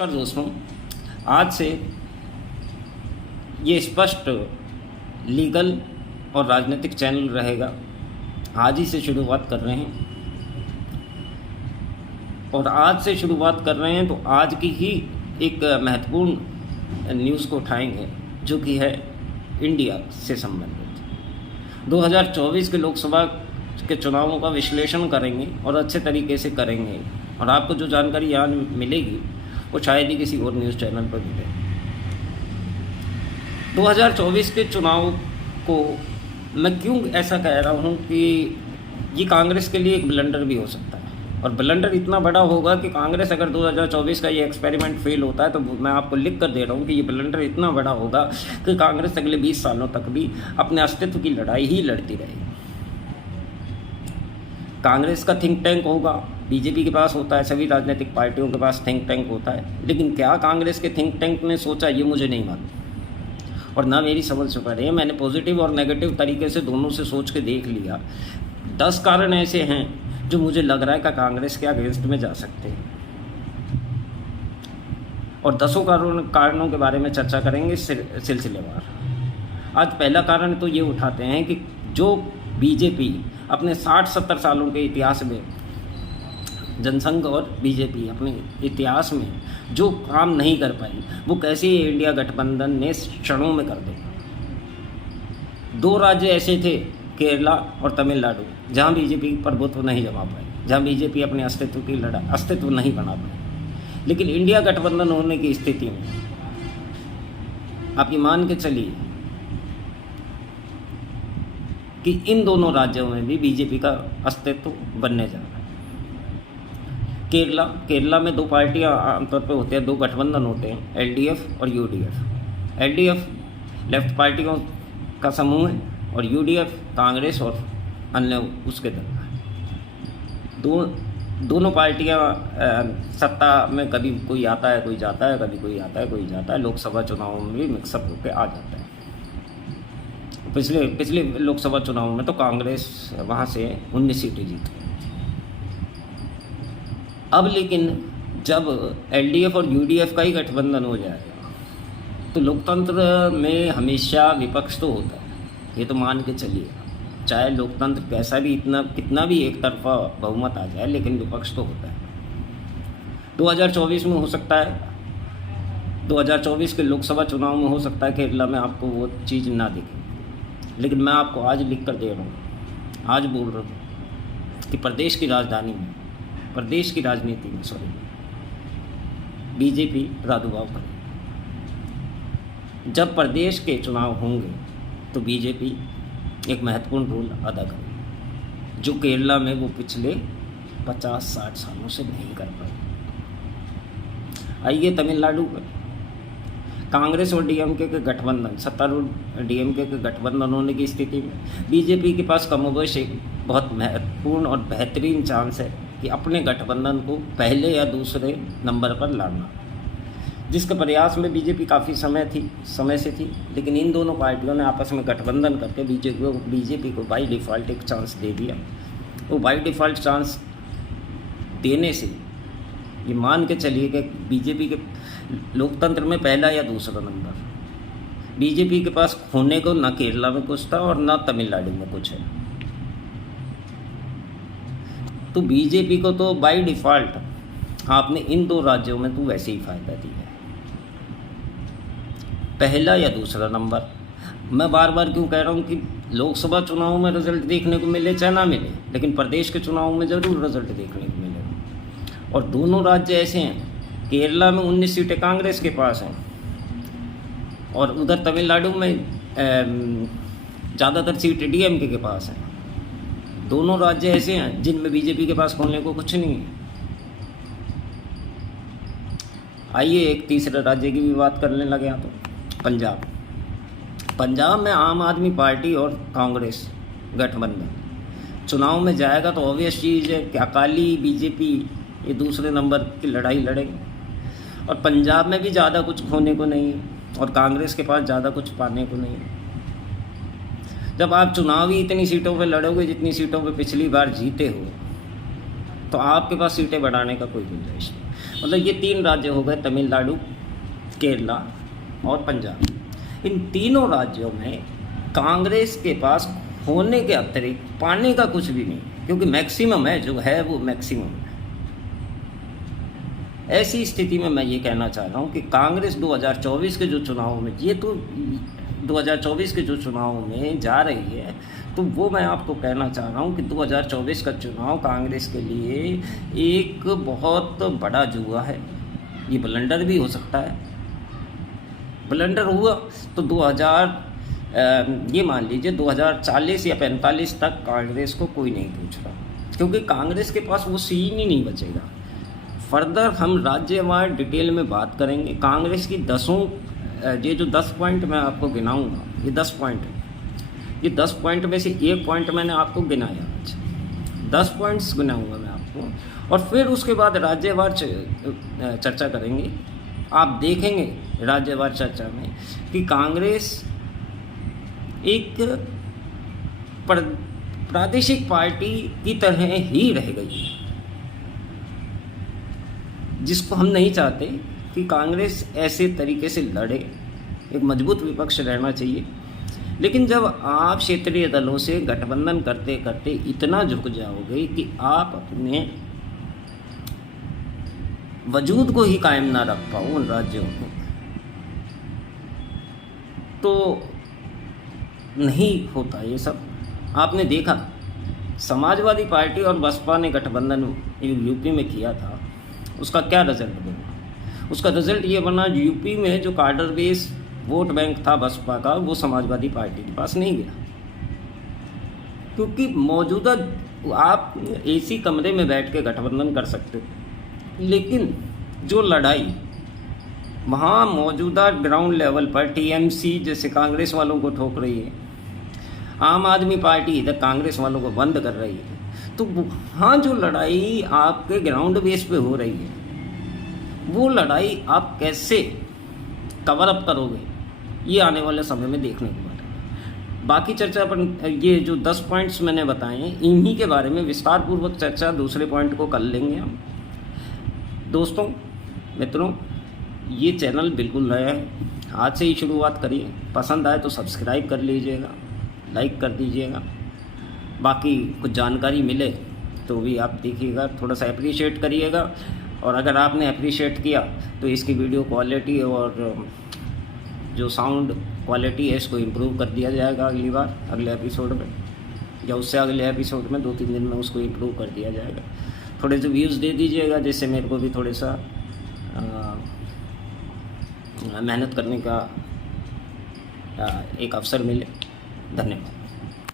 नमस्कार दोस्तों, आज से ये स्पष्ट लीगल और राजनीतिक चैनल रहेगा। आज ही से शुरुआत कर रहे हैं और आज से शुरुआत कर रहे हैं तो आज की ही एक महत्वपूर्ण न्यूज़ को उठाएंगे जो कि है इंडिया से संबंधित 2024 के लोकसभा के चुनावों का विश्लेषण करेंगे और अच्छे तरीके से करेंगे। और आपको जो जानकारी यहाँ मिलेगी वो शायद ही किसी और न्यूज़ चैनल पर मिले। 2024 के चुनाव को मैं क्यों ऐसा कह रहा हूँ कि ये कांग्रेस के लिए एक ब्लंडर भी हो सकता है और ब्लंडर इतना बड़ा होगा कि कांग्रेस अगर 2024 का ये एक्सपेरिमेंट फेल होता है तो मैं आपको लिख कर दे रहा हूँ कि ये ब्लंडर इतना बड़ा होगा कि कांग्रेस अगले 20 सालों तक भी अपने अस्तित्व की लड़ाई ही लड़ती रहेगी। कांग्रेस का थिंक टैंक होगा, बीजेपी के पास होता है, सभी राजनीतिक पार्टियों के पास थिंक टैंक होता है, लेकिन क्या कांग्रेस के थिंक टैंक ने सोचा ये मुझे नहीं मालूम और ना मेरी समझ से परे। मैंने पॉजिटिव और नेगेटिव तरीके से दोनों से सोच के देख लिया। 10 कारण ऐसे हैं जो मुझे लग रहा है कि कांग्रेस के अगेंस्ट में जा सकते हैं और 10 कारणों के बारे में चर्चा करेंगे सिलसिलेवार। आज पहला कारण तो ये उठाते हैं कि जो बीजेपी अपने 60-70 सालों के इतिहास में, जनसंघ और बीजेपी अपने इतिहास में जो काम नहीं कर पाई वो कैसे इंडिया गठबंधन ने क्षणों में कर दिया। 2 राज्य ऐसे थे, केरला और तमिलनाडु, जहां बीजेपी प्रभुत्व नहीं जमा पाई, जहां बीजेपी अपने अस्तित्व नहीं बना पाई। लेकिन इंडिया गठबंधन होने की स्थिति में आप ये मान के चलिए कि इन दोनों राज्यों में भी बीजेपी का अस्तित्व बनने जा रहा है। केरला में 2 पार्टियां आमतौर पे होते हैं, 2 गठबंधन होते हैं, एलडीएफ और यूडीएफ। एलडीएफ लेफ्ट पार्टियों का समूह है और यूडीएफ कांग्रेस और अन्य उसके दल है। दोनों पार्टियां सत्ता में कभी कोई आता है कोई जाता है, कभी कोई आता है कोई जाता है। लोकसभा चुनावों में भी मिक्सअप होकर आ जाता है। पिछले लोकसभा चुनाव में तो कांग्रेस वहाँ से 19 सीटें जीती। अब लेकिन जब एलडीएफ और यूडीएफ का ही गठबंधन हो जाएगा तो लोकतंत्र में हमेशा विपक्ष तो होता है, ये तो मान के चलिए। चाहे लोकतंत्र कैसा भी कितना भी एक तरफा बहुमत आ जाए, लेकिन विपक्ष तो होता है। 2024 में हो सकता है, 2024 के लोकसभा चुनाव में हो सकता है केरला में आपको वो चीज़ ना दिखे, लेकिन मैं आपको आज लिख कर दे रहा हूँ, आज बोल रहा हूँ कि प्रदेश की राजनीति में बीजेपी प्रादुर्भाव करेगी। जब प्रदेश के चुनाव होंगे तो बीजेपी एक महत्वपूर्ण रोल अदा करेगी, जो केरला में वो पिछले 50-60 सालों से नहीं कर पाई। आइए तमिलनाडु में कांग्रेस और डीएमके के गठबंधन, सत्तारूढ़ डीएमके के गठबंधन होने की स्थिति में बीजेपी के पास कमोबेश एक बहुत महत्वपूर्ण और बेहतरीन चांस है कि अपने गठबंधन को पहले या दूसरे नंबर पर लाना, जिसके प्रयास में बीजेपी काफ़ी समय से थी। लेकिन इन दोनों पार्टियों ने आपस में गठबंधन करके बीजेपी को बाई डिफ़ॉल्ट एक चांस दे दिया। वो बाई डिफ़ॉल्ट चांस देने से ये मान के चलिए कि बीजेपी के लोकतंत्र में पहला या दूसरा नंबर बीजेपी के पास खोने को न केरला में कुछ था और न तमिलनाडु में कुछ है। तो बीजेपी को तो बाय डिफ़ॉल्ट आपने इन 2 राज्यों में तो वैसे ही फायदा दिया है, पहला या दूसरा नंबर। मैं बार बार क्यों कह रहा हूँ कि लोकसभा चुनाव में रिजल्ट देखने को मिले चाहे ना मिले, लेकिन प्रदेश के चुनाव में ज़रूर रिजल्ट देखने को मिलेगा। और दोनों राज्य ऐसे हैं, केरला में 19 सीटें कांग्रेस के पास हैं और उधर तमिलनाडु में ज़्यादातर सीटें डीएमके के पास हैं। दोनों राज्य ऐसे हैं जिनमें बीजेपी के पास खोलने को कुछ नहीं है। आइए एक तीसरे राज्य की भी बात करने लगे हैं तो पंजाब में आम आदमी पार्टी और कांग्रेस गठबंधन चुनाव में जाएगा तो ऑब्वियस चीज़ है कि अकाली बीजेपी ये दूसरे नंबर की लड़ाई लड़ेंगे और पंजाब में भी ज़्यादा कुछ खोने को नहीं है और कांग्रेस के पास ज़्यादा कुछ पाने को नहीं है। जब आप चुनाव ही इतनी सीटों पे लड़ोगे जितनी सीटों पे पिछली बार जीते हो तो आपके पास सीटें बढ़ाने का कोई गुंजाइश नहीं। मतलब ये 3 राज्य हो गए, तमिलनाडु, केरला और पंजाब। इन तीनों राज्यों में कांग्रेस के पास होने के अतिरिक्त पाने का कुछ भी नहीं, क्योंकि मैक्सिमम है जो है वो मैक्सिमम है। ऐसी स्थिति में मैं ये कहना चाह रहा हूँ कि कांग्रेस 2024 के जो चुनाव में, ये तो 2024 के जो चुनाव में जा रही है, तो वो मैं आपको कहना चाह रहा हूँ कि 2024 का चुनाव कांग्रेस के लिए एक बहुत बड़ा जुआ है। ये ब्लंडर भी हो सकता है। ब्लंडर हुआ तो ये मान लीजिए 2040 या 45 तक कांग्रेस को कोई नहीं पूछ रहा, क्योंकि कांग्रेस के पास वो सीन ही नहीं बचेगा। फर्दर हम राज्यवार डिटेल में बात करेंगे। कांग्रेस की ये जो 10 पॉइंट मैं आपको गिनाऊंगा, ये 10 पॉइंट है। ये 10 पॉइंट में से एक पॉइंट मैंने आपको गिनाया आज, 10 पॉइंट्स गिनाऊंगा मैं आपको, और फिर उसके बाद राज्यवार चर्चा करेंगे। आप देखेंगे राज्यवार चर्चा में कि कांग्रेस एक प्रादेशिक पार्टी की तरह ही रह गई है, जिसको हम नहीं चाहते कि कांग्रेस ऐसे तरीके से लड़े। एक मजबूत विपक्ष रहना चाहिए। लेकिन जब आप क्षेत्रीय दलों से गठबंधन करते करते इतना झुक जाओगे कि आप अपने वजूद को ही कायम ना रख पाओ उन राज्यों में, तो नहीं होता ये सब। आपने देखा समाजवादी पार्टी और बसपा ने गठबंधन यूपी में किया था, उसका क्या रिजल्ट बना? उसका रिजल्ट ये बना, यूपी में जो कार्डर बेस वोट बैंक था बसपा का, वो समाजवादी पार्टी के पास नहीं गया, क्योंकि मौजूदा आप एसी कमरे में बैठ के गठबंधन कर सकते हो, लेकिन जो लड़ाई वहाँ मौजूदा ग्राउंड लेवल पर टीएमसी जैसे कांग्रेस वालों को ठोक रही है, आम आदमी पार्टी इधर कांग्रेस वालों को बंद कर रही है, तो वहाँ जो लड़ाई आपके ग्राउंड बेस पे हो रही है, वो लड़ाई आप कैसे कवर अप करोगे, ये आने वाले समय में देखने को मिलेगा। बाकी चर्चा पर ये जो 10 पॉइंट्स मैंने बताए हैं, इन्हीं के बारे में विस्तार पूर्वक चर्चा दूसरे पॉइंट को कर लेंगे हम। दोस्तों, मित्रों, ये चैनल बिल्कुल नया है, आज से ही शुरुआत करिए। पसंद आए तो सब्सक्राइब कर लीजिएगा, लाइक कर दीजिएगा। बाकी कुछ जानकारी मिले तो भी आप देखिएगा, थोड़ा सा अप्रिशिएट करिएगा। और अगर आपने अप्रिशिएट किया तो इसकी वीडियो क्वालिटी और जो साउंड क्वालिटी है इसको इम्प्रूव कर दिया जाएगा अगली बार, अगले एपिसोड में या उससे अगले एपिसोड में 2-3 दिन में उसको इम्प्रूव कर दिया जाएगा। थोड़े से व्यूज़ दे दीजिएगा, जिससे मेरे को भी थोड़े सा मेहनत करने का एक अवसर मिले। धन्यवाद।